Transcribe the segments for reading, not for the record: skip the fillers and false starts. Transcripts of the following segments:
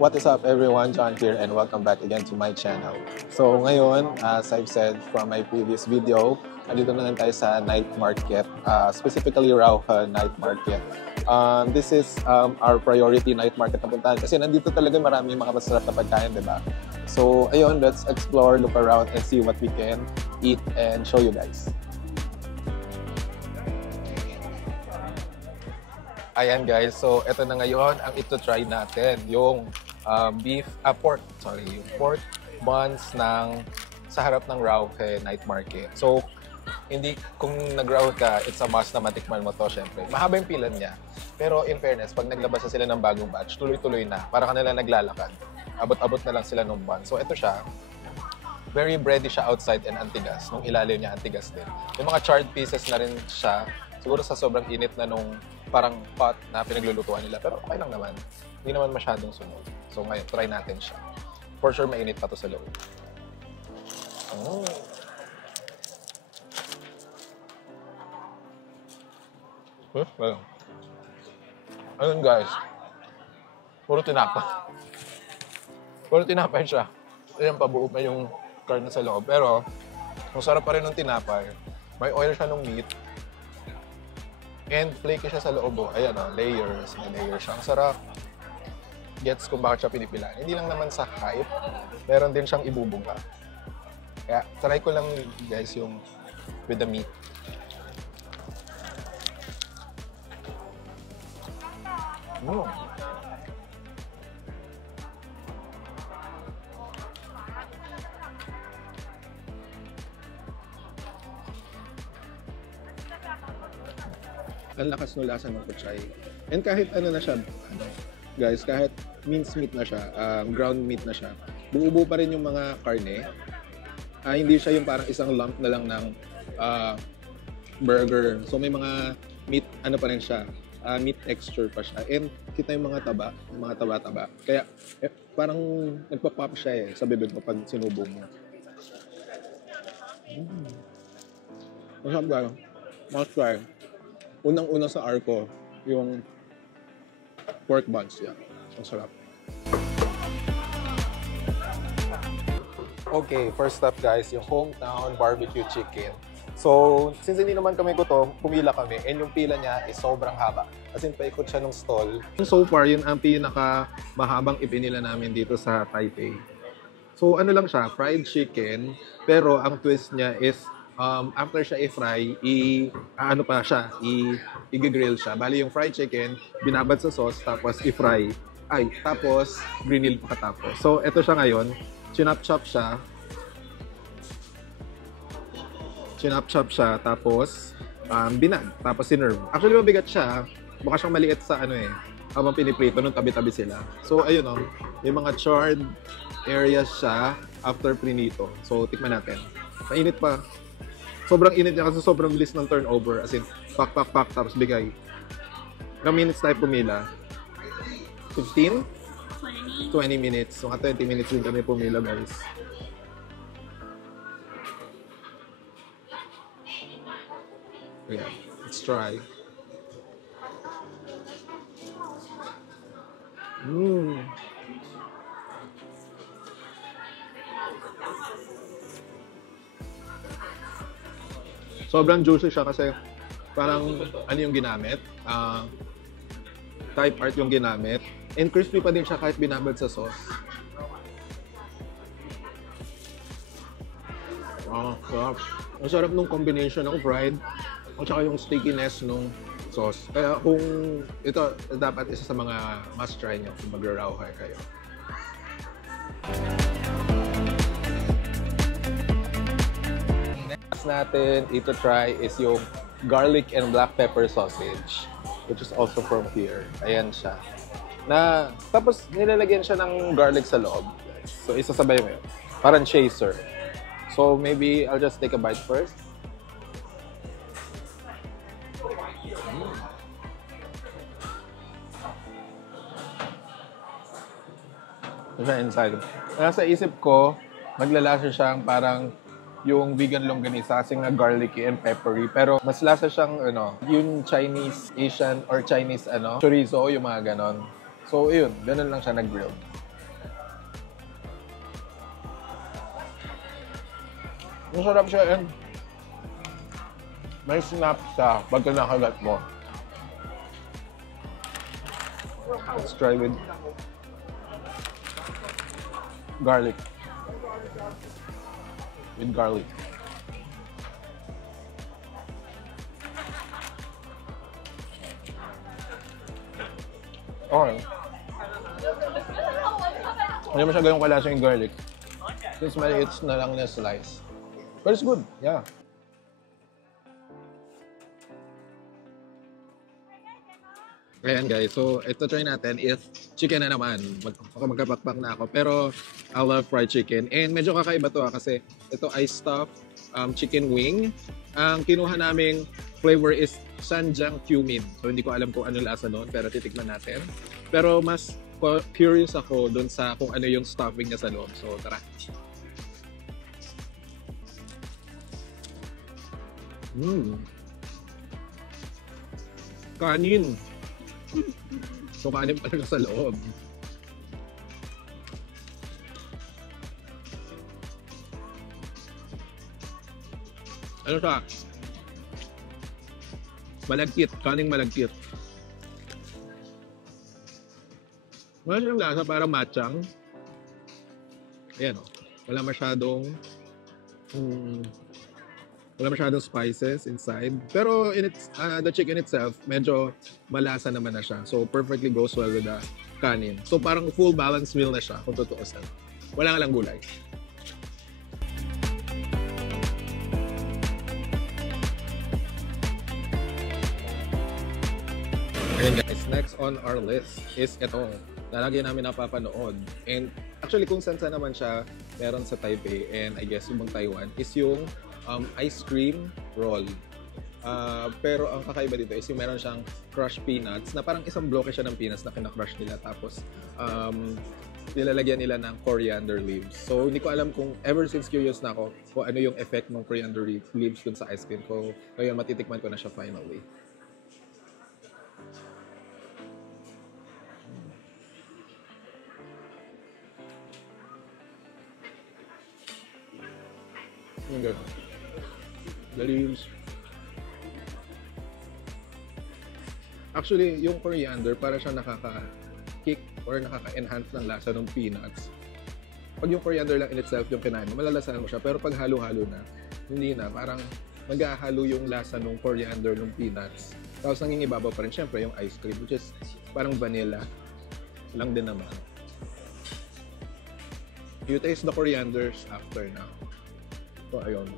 What is up everyone, John here and welcome back again to my channel. So ngayon, as I've said from my previous video, nandito na lang tayo sa night market, specifically Rauha Night Market. This is our priority night market na puntahan kasi nandito talaga marami mga masarap na pagkain, diba? So ayun, let's explore, look around and see what we can eat and show you guys. Ayan guys, so ito na ngayon ang ito-try natin, yung pork buns sa harap ng Rauhe Night Market. So, kung nag-Rauhe ka, it's a must na matikman mo to, syempre. Mahaba yung pila niya. Pero in fairness, pag naglabas na sila ng bagong batch, tuloy-tuloy na. Para kanila naglalakad. Abot-abot na lang sila ng bun. So, ito siya. Very bready siya outside and antigas. Nung ilalim niya, antigas din. Yung mga charred pieces na rin siya. Siguro sa sobrang init na nung parang pot na pinaglulutuan nila. Pero okay lang naman. Hindi naman masyadong sunog. So ngayon, try natin siya. For sure, mainit pa to sa loob. Ayun guys. Puro tinapay. Puro tinapay siya. Ayan, pabuo pa yung karne sa loob. Pero, ang sarap pa rin ng tinapay. May oil siya ng meat. And flaky siya sa loob. Ayan o, layers. May layers siya. Ang sarap. Gets kung bakit siya pinipilan. Hindi lang naman sa hype. Meron din siyang ibubuga. Kaya, try ko lang guys yung with the meat. Ang lakas ng lasa ng kutsay. And kahit ano na siya, guys, kahit minced meat na siya, ground meat na siya, buo-buo pa rin yung mga karne. Hindi siya yung parang isang lump na lang ng burger. So may mga meat, ano pa rin siya, meat texture pa siya. And kita yung mga taba-taba. Kaya parang nagpa-pop siya sa bibig mo pag sinubong mo. Masarap guys. Must try. Unang-una sa Arco, yung pork buns yan. Ang sarap. Okay, first up guys, yung hometown barbecue chicken. So, since hindi naman kami gutom, pumila kami and yung pila niya is sobrang haba. As in, paikot siya ng stall. So far, yun ang pinaka-mahabang ipinila namin dito sa Taipei. So, ano lang siya, fried chicken, pero ang twist niya is after siya i-fry, i-grill siya. Bali yung fried chicken, binabad sa sauce, tapos i-fry. Tapos grill pagkatapos. So, ito siya ngayon. Chinap-chop siya, tapos binag, tapos sinerve. Actually, mabigat siya. Baka siyang maliit sa habang piniprito nung tabi-tabi sila. So, ayun yung mga charred areas siya after prinito. So, tikman natin. Mainit pa. Sobrang init niya kasi sobrang bilis ng turnover. As in, pak, tapos bigay. Ilang minutes tayo pumila? 15? 20 minutes. So, 20 minutes din kami pumila, guys. Yeah, let's try. Sobrang juicy siya kasi parang yung ginamit, type art yung ginamit, and crispy pa din siya kahit binabad sa sauce. Sarap. Ang sarap nung combination ng fried at saka yung stickiness nung sauce. Kaya kung ito dapat isa sa mga must try nyo kung mag-Rauhe kayo. Natin ito try is yung garlic and black pepper sausage, which is also from here. Ayan siya. Tapos nilalagyan siya ng garlic sa loob. So isasabay mo yun. Parang chaser. So maybe I'll just take a bite first. Ito siya inside. Nasa isip ko, maglalasa siyang parang yung vegan longganisa kasi nga garlicky and peppery. Pero mas lasa siyang yung Chinese, Asian or Chinese chorizo, yung mga ganon. So yun, ganon lang siya nag-grilled. Masarap siya and may snap sa pagka nakagat mo. Let's try with garlic. With garlic. Okay. Hindi mo siya ganun kalasa yung garlic. Since maliit na lang na slice. But it's good, yeah. Ayan guys, so ito try natin is chicken na naman. Magkapakpak na ako. Pero I love fried chicken. And medyo kakaiba to kasi ito ay stuffed chicken wing. Ang kinuha naming flavor is Sanjang cumin. So hindi ko alam kung ano lasa noon pero titikman natin. Pero mas curious ako doon sa kung ano yung stuffing niya sa loob. So tara. Kanin. So, kanin talaga sa loob. Ano siya? Malagkit. Kaning malagkit. Wala siyang lasa, parang matchang. Ayan o. Wala masyadong spices inside. Pero the chicken itself, medyo malasa naman na siya. So, perfectly goes well with the kanin. So, parang full balanced meal na siya, kung totoo sa. Wala nga lang gulay. Ayan guys, next on our list is ito. Nalagi namin napapanood. And actually, kung saan naman siya meron sa Taipei and I guess yung Taiwan is yung ice cream roll. Pero ang kakaiba dito is yung meron siyang crushed peanuts na parang isang bloke siya ng peanuts na kinakrush nila tapos nilalagyan nila ng coriander leaves. So hindi ko alam kung ever since curious na ako kung ano yung effect ng coriander leaves dun sa ice cream ko. Ngayon matitikman ko na siya finally. Yung gano'n. The leaves. Actually, yung coriander, para siya nakaka-kick or nakaka-enhance ng lasa ng peanuts. Pag yung coriander lang in itself yung kinain mo, malalasahan mo siya. Pero pag halo-halo na, hindi na. Parang mag-ahalo yung lasa ng coriander ng peanuts. Tapos nangingibabaw pa rin, syempre, yung ice cream, which is parang vanilla lang din naman. You taste the corianders after na. So, ayun.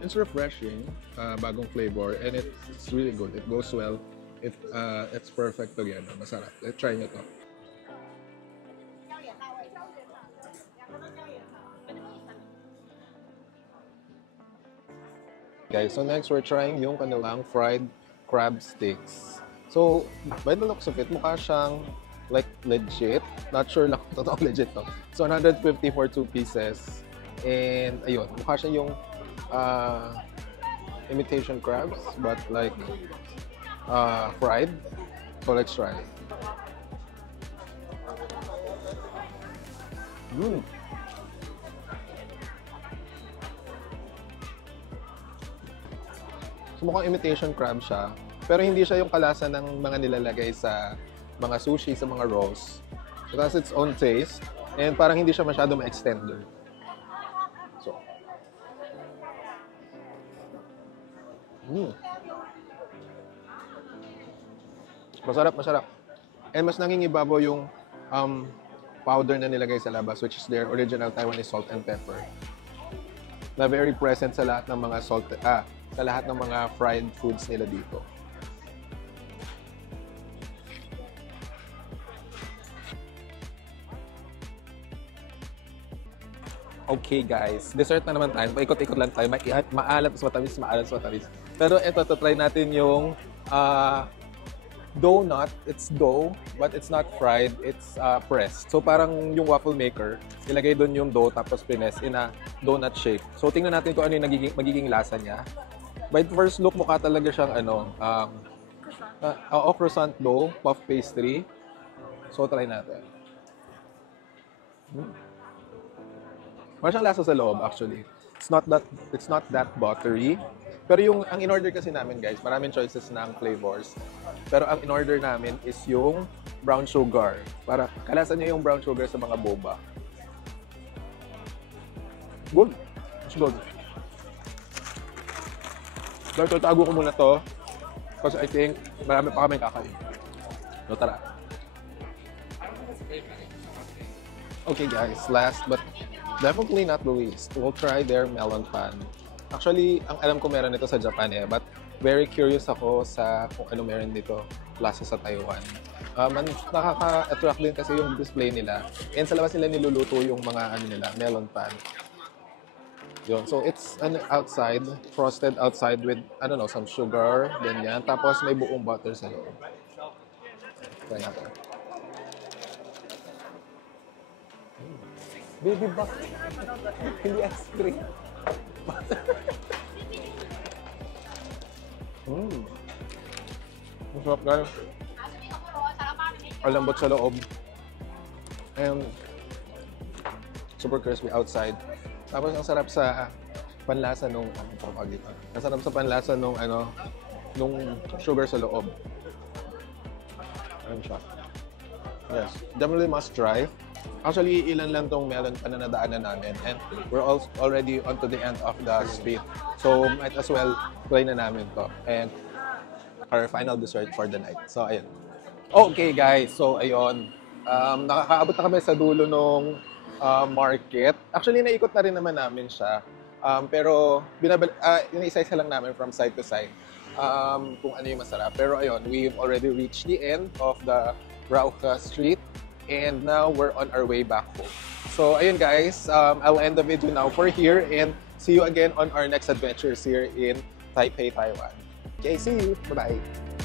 It's refreshing, bagong flavor, and it's really good. It goes well. It's perfect together. Masarap. Let's try nyo to. Guys, so next we're trying yung kanilang fried crab sticks. So, by the looks of it, mukha siyang like legit. Not sure lang kung totoo legit to. So, 150 for 2 pieces. And ayun, mukha siya yung imitation crabs, but like fried. So let's try. So mukhang imitation crab siya, pero hindi siya yung kalasa ng mga nilalagay sa mga sushi, sa mga rolls. It has its own taste, and parang hindi siya masyado ma-extender. Masarap, masarap. And mas nangingibabaw yung powder na nilagay sa labas, which is their original Taiwanese salt and pepper. Na very present sa lahat ng mga sa lahat ng mga fried foods nila dito. Okay guys, dessert na naman tayo. Paikot-ikot lang tayo. Maalat sa matamis, maalat sa matamis. Pero ito, try natin yung donut. It's dough, but it's not fried. It's pressed. So parang yung waffle maker, ilagay doon yung dough tapos press in a donut shape. So tingnan natin kung ano yung magiging lasa niya. By first look, mukha talaga siyang croissant dough, puff pastry. So try natin. Wala siyang lasa sa loob actually. It's not that buttery. Pero yung ang in-order kasi namin guys, maraming choices ng flavors. Pero ang in-order namin is yung brown sugar. Para kalasan niyo yung brown sugar sa mga boba. Good. It's good. Guys, tago ko muna to. Kasi I think marami pa kaming kakain. So tara. Okay guys, last but definitely not the least, we'll try their melon pan. Actually, ang alam ko meron nito sa Japan but very curious ako sa kung ano meron dito lasa sa Taiwan. Nakaka-attract din kasi yung display nila. And sa labas nila niluluto yung mga melon pan. Yun. So it's outside, frosted outside with, I don't know, some sugar, ganyan. Tapos may buong butter sa loob. Try natin. Baby back. Hindi ice cream. Masarap guys. Ang lambot sa loob. And super crispy outside. Tapos ang sarap sa panlasa nung ang sarap sa panlasa nung sugar sa loob. Ayun siya. Yes, definitely must try. Actually, ilan lang tong melon pa na nadaanan namin and we're already onto the end of the street. So, might as well try na namin to. And our final dessert for the night. So, ayun. Okay, guys. So, ayun. Nakakaabot na kami sa dulo nung market. Actually, naikot na rin naman namin siya. Pero, isa-isa lang namin from side to side kung ano yung masarap. Pero, ayun, we've already reached the end of the Rauca Street. And now we're on our way back home. So, ayun guys, I'll end the video now for here and see you again on our next adventures here in Taipei, Taiwan. Okay, see you. Bye-bye.